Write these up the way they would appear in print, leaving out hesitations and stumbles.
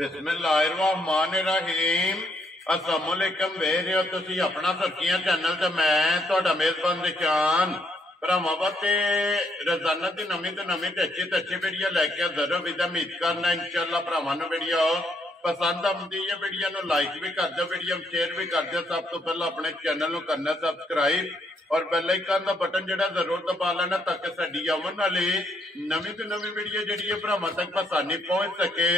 बिस्मिल्लाहिर्रहमानिर्रहीम। अस्सलामुअलैकुम वेख रहे हो तुसी अपना सब्जियां चैनल ते मैं तुहाडा मेजबान निशान भरावां वास्ते रोजाना की नवीं तो नवीं ते अच्छी वीडियो लैके जरूर विदा उम्मीद करना इंशाअल्लाह भरावां नूं वीडियो पसंद आती है। वीडियो नूं लाइक भी कर दो, वीडियो शेयर भी कर दो। सब तो पहले अपने चैनल नूं करना सबसक्राइब और बेल आइकन का बटन जो जरूर दबा लेना ताकि साडी आवन वाली नवीं तो नवीं वीडियो जी भरावां तक आसानी पहुंच सके।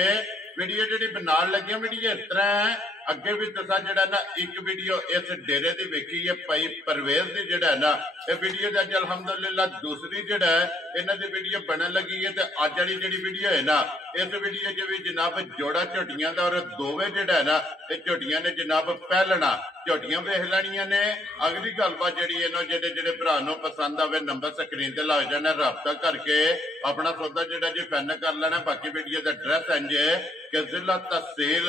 वीडियो जी बनाने लगे वीडियो इस तरह है, अगे भी दसा जरा ना एक वीडियो इस डेरे की वेखी है भाई परवेज की जड़ा ना ये वीडियो अज अलहमदुलिल्लाह दूसरी जड़ा है इन्हों की वीडियो बनने लगी है। तो अज वाली जी वीडियो है ना इस वीडियो च भी जनाब जोड़ा झोटियां का और दोवे जड़ा है ना ये झोटियां ने जनाब पहलना झोटियां वेख लैनिया ने। अगली गलबात जी जेडे जेडे भरा पसंद आवे नंबर स्क्रीन से लग जाना, रबता करके अपना सौदा जड़ा जी फाइनल कर लेना। बाकी वीडियो का एड्रैस इंज है कि जिला तहसील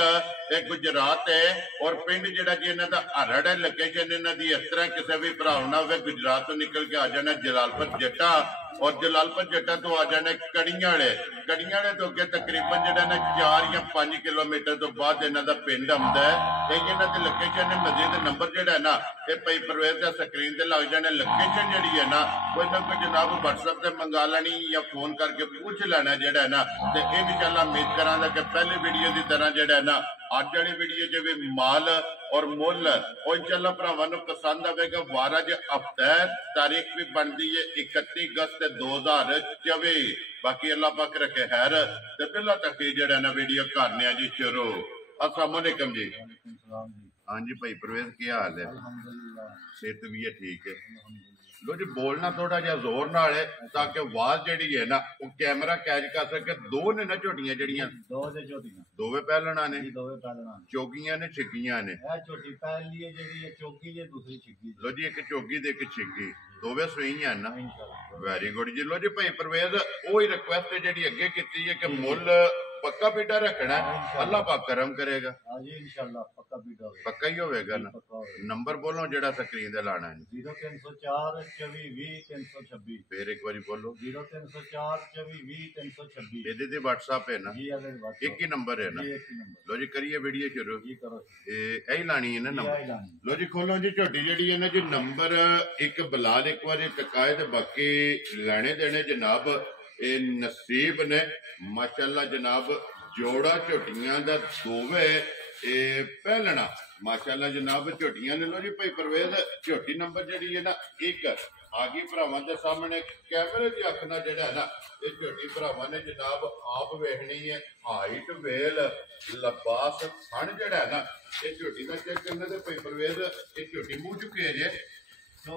गुजरात है और पिंड जड़ा जी इन्हों का हरड़ है। लोकेशन इन्हों की इस तरह किसी भी भरा ना हो गुजरात तो निकल के आ जाना जलालपुर जट्टा और जलालपुर जट्टा तो आ जाने कड़ियाले। कड़ियाले तो अगे तकरीबन जड़ा ना 4 या 5 किलोमीटर तो बाद इन्हों का पिंड आता है। यही इन्हों की लोकेशन है। मजीद नंबर जड़ा है ना ये भाई परवेज का स्क्रीन से लग जाने। लोकेशन जी है ना कोई ना कोई जनाब व्हाट्सएप से मंगा लेनी या फोन करके पूछ लेना जड़ा है ना। तो ये भी इंशाअल्लाह उम्मीद करा कि पहली वीडियो की तरह जड़ा है ना अज वाली वीडियो जो भी माल और मुल और इंशाअल्लाह भरावां नूं पसंद आएगा। वार अज हफ्ता है, तारीख भी बनती है 31 अगस्त 2024। बाकी अल्लाह पाक रखे खैर ते पहला तक जड़ा ना वीडियो करने जी शुरू। अस्सलाम वालेकुम जी। हाँ जी भाई परवेज क्या हाल है? सेहत भी है ठीक है। लो जी बोलना थोड़ा जा जोर नाल है ताकि आवाज जी है ना वो कैमरा कैच कर सके। दो ने ना झोटियां जड़ियां दोवे पहलना ने चोगियां ने छिगियां ने। लो जी एक चोगी ते एक छिगी दोवे सुईयां ना। वेरी गुड जी। लो जी भाई परवेज वही रिक्वेस्ट जी अगे की है कि मुल पक्का पीटा रखना है, अल्लाह पाक करम करेगा। पक्का ही होगा ना। नंबर बोलो जड़ा स्क्रीन ते लाना है। 0304 24 20 326। फिर एक बार बोलो 0304 24 20 326। ये दी व्हाट्सएप है ना एक ही नंबर है ना। लो जी करिए वीडियो शुरू यही लानी है ना नंबर। लो जी खोलो जी झोटी जी है ना जी नंबर एक बिलाल एक बार टकाए ते बाकी लेने देने जनाब ये नसीब ने माशाअल्लाह जनाब जोड़ा झोटियां दा दोवे पहलना माशाअल्लाह जनाब झोटियां ने। लो जी भाई परवेज झोटी नंबर जी है ना एक आगे भरावां दे सामने कैमरे की अख ना जड़ा है ना ये झोटी भरावां ने जनाब आप वेखनी है। हाइट वेल लबास फण जड़ा है ना ये झोटी का चेक करना ते भाई परवेज ये झोटी मुंह चुके है जे लो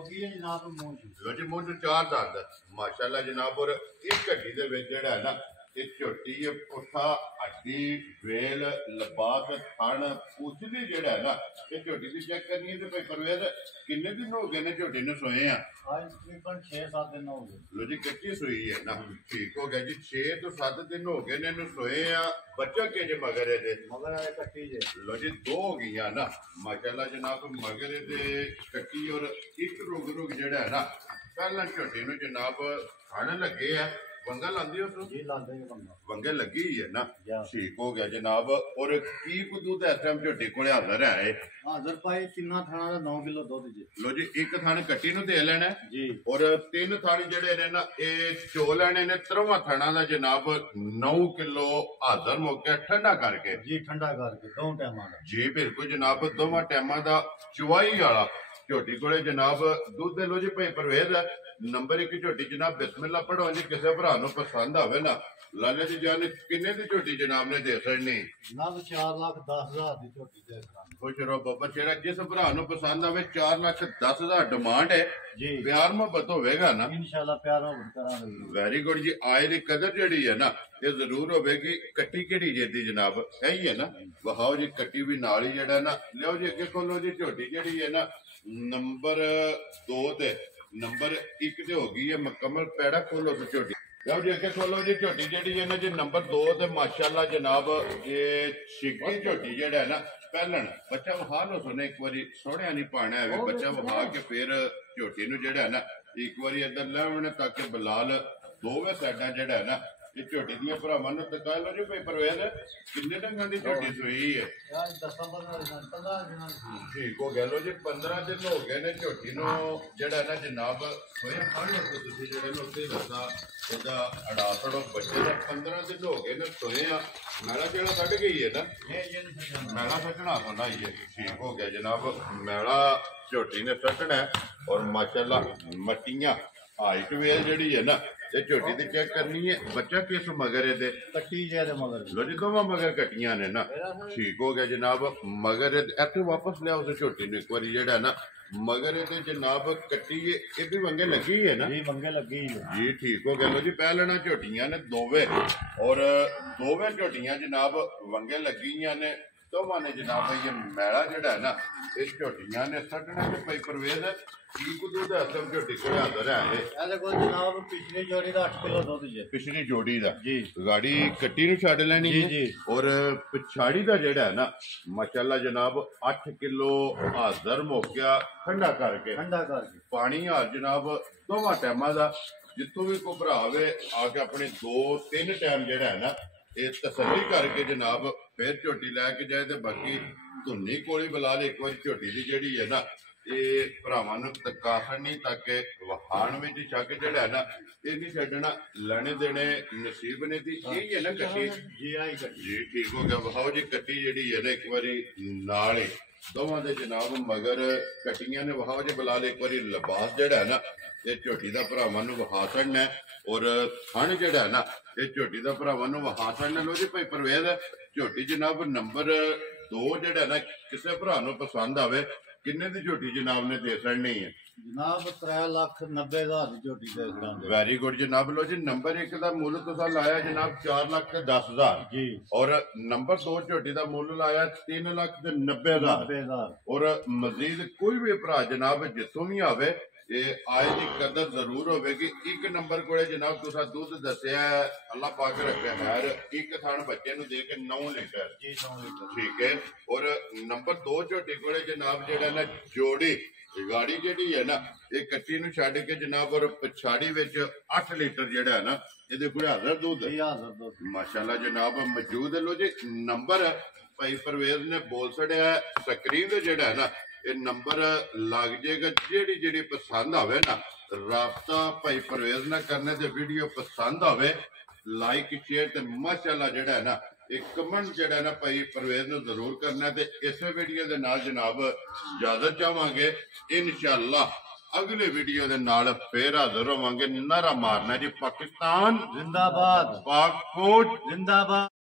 जी मुंह चार दंद माशाअल्लाह जनाब। और इस घटी दे विच जड़ा है ना ये झोटी पुठा हड्डी वेल लबास थण पूछदी जड़ा है ना ये झोटी की चेक करनी है। तो भाई परवेज किन्ने दिन हो गए ने झोटी ने सोए हैं? 6-7 दिन हो गए। लो जी कच्ची सोई है ना ठीक हो गया जी। 6 तो 7 दिन हो गए ने सोए हैं। बच्चा के जे मगर है लो जी 2 हो गई ना माशाअल्लाह जनाब मगर कट्टी और एक रुग जड़ा है ना पहला झोटी नूं जनाब खाने लगे है। वंगा लांदी हो जी लांदे वंगे लगी ही है ना ठीक हो गया जनाब। और की को दूध इस टाइम झोटी कोले हाजिर है? हाजिर भाई तिन्ना थाना दा 9 किलो दूध जी। लो जी एक थाने कट्टी नूं दे लेना जी और 3 थाने जेडे ने ना ये चो लेने ने। 3वां थाना दा जनाब 9 किलो हाजिर मौके ठंडा करके जी ठंडा करके 2 टाइमां दा जी बिल्कुल जनाब 2 टाइमां दा चुवाई वाला झोटी कोले जनाब दूध दे। लो जी भाई परवेज नंबर एक झोटी जनाब बिस्मिल्लाह पढ़ो जी किसी भरा पसंद आवे ना लाले जी जान किन्ने दी झोटी जनाब ने दे सकनी? 4,10,000 दी झोटी दे सकनी। खुश रहो बाबा शेरा जिस भरा पसंद आवे 4,10,000 डिमांड है जी। प्यार मोहब्बत होगा ना इंशाअल्लाह प्यार मोहब्बत करांगे। वेरी गुड जी। आए दी कदर जड़ी है ना ये जरूर होगी। कट्टी केड़ी जेदी जनाब यही है ना वहाओ जी कट्टी भी नाल ही जड़ा ना। लियो जी अगे खोलो जी झोटी जड़ी है ना नंबर 2 ते नंबर 1 ते हो गई है मुकम्मल। पैड़ा खोलो तो झोटी लो जी अगे खोलो जी झोटी जी है ना जी नंबर 2 ते माशाअल्लाह जनाब ये छिगी झोटी जड़ा है ना पहलन बच्चा वहा लो सुने एक बार सोहणिया नहीं पाना है बच्चा वहा के फिर झोटी नूं जड़ा है ना एक बार इधर लाने ताकि बिलाल दोवे साइडा जड़ा है ना ਇਹ ਝੋਟੀ ਦੀਆਂ ਭਰਾਵਾਂ ਨੂੰ ਤਕਾ ਲੋ ਜੀ ਭਾਈ ਪਰਵੇਜ਼ ਕਿੰਨੇ ਢੰਗਾਂ ਦੀ ਝੋਟੀ ਸੂਈ ਹੈ ਯਾਰ 10-15 ਦਿਨਾਂ ਦੀ ਠੀਕ ਹੋ ਗਿਆ ਲੋ ਜੀ 15 ਦਿਨ ਹੋ ਗਏ ਨੇ ਝੋਟੀ ਨੂੰ ਜਿਹੜਾ ਨਾ ਜਨਾਬ ਹੋਇਆ ਫੜ ਲਓ ਤੁਸੀਂ ਜਿਹੜੇ ਨੂੰ ਉੱਤੇ ਦੱਸਾ ਉਹਦਾ ਅੜਾ ਫੜੋ ਬੱਚੇ ਦਾ 15 ਦਿਨ ਹੋ ਗਏ ਨੇ ਸੋਏ ਆ ਮੈਲਾ ਜਿਹੜਾ ਕੱਢ ਗਈ ਹੈ ਨਾ ਮੈਲਾ ਸੱਟਣਾ ਹੁੰਦਾ ਹੀ ਹੈ ਠੀਕ ਹੋ ਗਿਆ ਜਨਾਬ ਮੈਲਾ ਝੋਟੀ ਨੇ ਸੱਟਣਾ ਔਰ ਮਾਸ਼ਾਅੱਲਾ ਮੱਟੀਆਂ ਹਾਈਟ ਵੇਲ ਜਿਹੜੀ ਹੈ ਨਾ ਇਹ ਝੋਟੀ ਦੀ ਚੈੱਕ ਕਰਨੀ ਹੈ ਬੱਚਾ ਕਿਸ ਮਗਰ ਇਹਦੇ ਕੱਟੀ ਜੇ ਦੇ ਮਗਰ ਲੋ ਜੀ ਦੋਵਾਂ ਮਗਰ ਕੱਟੀਆਂ ਨੇ ਨਾ ਠੀਕ ਹੋ ਗਿਆ ਜਨਾਬ ਮਗਰ ਇੱਥੇ ਵਾਪਸ ਲਿਆਓ ਉਸ ਝੋਟੀ ਨੂੰ ਇੱਕ ਵਾਰੀ ਜਿਹੜਾ ਨਾ ਮਗਰ ਇਹਦੇ ਜਨਾਬ ਕੱਟੀ ਇਹ ਵੀ ਵੰਗੇ ਲੱਗੀ ਹੈ ਨਾ ਜੀ ਵੰਗੇ ਲੱਗੀ ਜੀ ਠੀਕ ਹੋ ਗਿਆ ਲੋ ਜੀ ਪਹਿਲਣਾ ਝੋਟੀਆਂ ਨੇ ਦੋਵੇਂ ਔਰ ਦੋਵੇਂ ਝੋਟੀਆਂ ਜਨਾਬ ਵੰਗੇ ਲੱਗੀਆਂ ਨੇ ਦੋਵਾਂ ਨੇ ਜਨਾਬ ਇਹ ਮੈਲਾ ਜਿਹੜਾ ਹੈ ਨਾ ਇਹ ਝੋਟੀਆਂ ਨੇ ਸੱਟਣਾ ਤੇ ਪਈ ਪਰਵੇਜ਼ ਕੀ ਕੁ ਦਾ ਅਸਰ ਝੋਟੀ ਕੋਲ ਹਾਜ਼ਰ ਹੈ ਇਹਦੇ ਕੋਲ ਜਨਾਬ ਪਿਛਲੀ ਜੋੜੀ ਦਾ 8 ਕਿਲੋ ਦੁੱਧ ਜੇ ਪਿਛਲੀ ਜੋੜੀ ਦਾ ਜੀ ਗਾੜੀ ਕੱਟੀ ਨੂੰ ਛੱਡ ਲੈਣੀ ਜੀ ਹੈ ਜੀ ਔਰ ਪਿਛਾੜੀ ਦਾ ਜਿਹੜਾ ਹੈ ਨਾ ਮਾਸ਼ਾਅੱਲਾ ਜਨਾਬ 8 ਕਿਲੋ ਹਾਜ਼ਰ ਮੋਕਿਆ ਠੰਡਾ ਕਰਕੇ ਪਾਣੀ ਹਾਲ ਜਨਾਬ ਦੋਵਾਂ ਟਾਈਮਾਂ ਦਾ ਜਿੱਥੋਂ ਵੀ ਕੋਈ ਭਰਾ ਆਵੇ ਆ ਕੇ ਆਪਣੇ 2-3 ਟਾਈਮ ਜਿਹੜਾ ਹੈ ਨਾ ਇਹ ਤਸੱਲੀ ਕਰਕੇ ਜਨਾਬ ਫਿਰ ਝੋਟੀ ਲੈ ਕੇ ਜਾਏ ਤੇ ਬਾਕੀ ਧੁੰਨੀ ਕੋਲੀ ਬੁਲਾ ਲੈ ਇੱਕ ਵਾਰੀ ਝੋਟੀ ਦੀ ਜਿਹੜੀ ਹੈ ਨਾ ਇਹ ਭਰਾਵਾਂ ਨੂੰ ਤਕਾਹਣੀ ਤੱਕ ਵਹਾਣ ਵਿੱਚ ਸ਼ੱਕ ਜਿਹੜਾ ਹੈ ਨਾ ਇਹ ਨਹੀਂ ਛੱਡਣਾ ਲੈਣੇ ਦੇਣੇ ਨਸੀਬ ਨੇ ਦੀ ਇਹ ਹੈ ਨਾ ਕੱਟੀ ਜੀ ਆਈ ਕੱਟੀ ਜੀ ਠੀਕ ਹੋ ਗਿਆ ਵਹਾਓ ਜੀ ਕੱਟੀ ਜਿਹੜੀ ਹੈ ਨਾ ਇੱਕ ਵਾਰੀ ਨਾਲ ਹੀ ਦੋਵਾਂ ਦੇ ਜਨਾਬ ਮਗਰ ਕੱਟੀਆਂ ਨੇ ਵਹਾਓ ਜੀ ਬੁਲਾ ਲੈ ਇੱਕ ਵਾਰੀ ਲਿਬਾਸ ਜਿਹੜਾ ਹੈ ਨਾ ਇਹ ਝੋਟੀ ਦਾ ਭਰਾਵਾਂ ਨੂੰ ਵਹਾ ਛੱਡਣਾ ਔਰ ਥਣ ਜਿਹੜਾ ਹੈ ਨਾ ਇਹ ਝੋਟੀ ਦਾ ਭਰਾਵਾਂ ਨੂੰ ਵਹਾ ਛੱਡਣਾ ਲੋ ਜੀ ਭਾਈ ਪਰਵੇਜ਼ ਝੋਟੀ ਜਨਾਬ ਨੰਬਰ 2 ਜਿਹੜਾ ਨਾ ਕਿਸੇ ਭਰਾ ਨੂੰ ਪਸੰਦ ਆਵੇ ਕਿੰਨੇ ਦੀ ਝੋਟੀ ਜਨਾਬ ਨੇ ਦੇ ਛੱਡਣੀ ਹੈ ਜਨਾਬ 3,90,000 ਦੀ ਝੋਟੀ ਦੇ ਦਾਂਗੇ ਵੈਰੀ ਗੁੱਡ ਜਨਾਬ ਲੋ ਜੀ ਨੰਬਰ 1 ਦਾ ਮੁੱਲ ਤੁਸੀਂ ਲਾਇਆ ਜਨਾਬ 4,10,000 ਜੀ ਔਰ ਨੰਬਰ 2 ਝੋਟੀ ਦਾ ਮੁੱਲ ਲਾਇਆ 3,90,000 ਔਰ ਮਜ਼ੀਦ ਕੋਈ ਵੀ ਭਰਾ ਜਨਾਬ ਜਿੱਥੋਂ ਵੀ ਆਵੇ ਇਹ ਆਏ ਦੀ ਕਦਰ ਜ਼ਰੂਰ ਹੋਵੇਗੀ ਇੱਕ ਨੰਬਰ ਕੋਲੇ ਜਨਾਬ ਤੁਸੀਂ ਦੁੱਧ ਦੱਸਿਆ ਅੱਲਾਹ ਪਾਕ ਰੱਖਿਆ ਖੈਰ ਇੱਕ ਥਣ ਬੱਚੇ ਨੂੰ ਦੇ ਕੇ 9 ਲੀਟਰ ਜੀ 9 ਲੀਟਰ ਠੀਕ ਹੈ ਔਰ ਨੰਬਰ 2 ਝੋਟੀ ਕੋਲੇ ਜਨਾਬ ਜਿਹੜਾ ਨਾ ਜੋੜੀ ਗਾੜੀ ਜਿਹੜੀ ਹੈ ਨਾ ਇਹ ਕੱਟੀ ਨੂੰ ਛੱਡ ਕੇ ਜਨਾਬ ਔਰ ਪਛਾੜੀ ਵਿੱਚ 8 ਲੀਟਰ ਜਿਹੜਾ ਹੈ ਨਾ ਇਹਦੇ ਕੋਲ ਹਾਜ਼ਰ ਦੁੱਧ ਮਾਸ਼ਾਅੱਲਾ ਜਨਾਬ ਮੌਜੂਦ ਹੈ ਲੋ ਜੀ ਨੰਬਰ ਭਾਈ ਪਰਵੇਜ਼ ਨੇ ਬੋਲ ਛੜਿਆ ਸਕਰੀਨ ਤੇ ਜਿਹੜਾ ਹੈ ਨਾ ਇਹ ਨੰਬਰ ਲੱਗ ਜਾਏਗਾ ਜਿਹੜੀ ਪਸੰਦ ਆਵੇ ਨਾ ਰਾਬਤਾ ਭਾਈ ਪਰਵੇਜ਼ ਨਾਲ ਕਰਨੇ ਤੇ ਵੀਡੀਓ ਪਸੰਦ ਆਵੇ ਲਾਈਕ ਸ਼ੇਅਰ ਤੇ ਮਾਸ਼ਾਅੱਲਾ ਜਿਹੜਾ ਹੈ ਨਾ ਇਹ ਕਮੈਂਟ ਜਿਹੜਾ ਨਾ ਭਾਈ ਪਰਵੇਜ਼ ਨੂੰ ਜ਼ਰੂਰ ਕਰਨਾ ਤੇ ਇਸੇ ਵੀਡੀਓ ਦੇ ਨਾਲ ਜਨਾਬ ਇਜਾਜ਼ਤ ਚਾਹਾਂਗੇ ਇਨਸ਼ਾਅੱਲਾ ਅਗਲੇ ਵੀਡੀਓ ਦੇ ਨਾਲ ਫੇਰ ਹਾਜ਼ਰ ਹੋਵਾਂਗੇ ਨਾਰਾ ਮਾਰਨਾ ਜੀ ਪਾਕਿਸਤਾਨ ਜ਼ਿੰਦਾਬਾਦ ਪਾਕ ਫੌਜ ਜ਼ਿੰਦਾਬਾਦ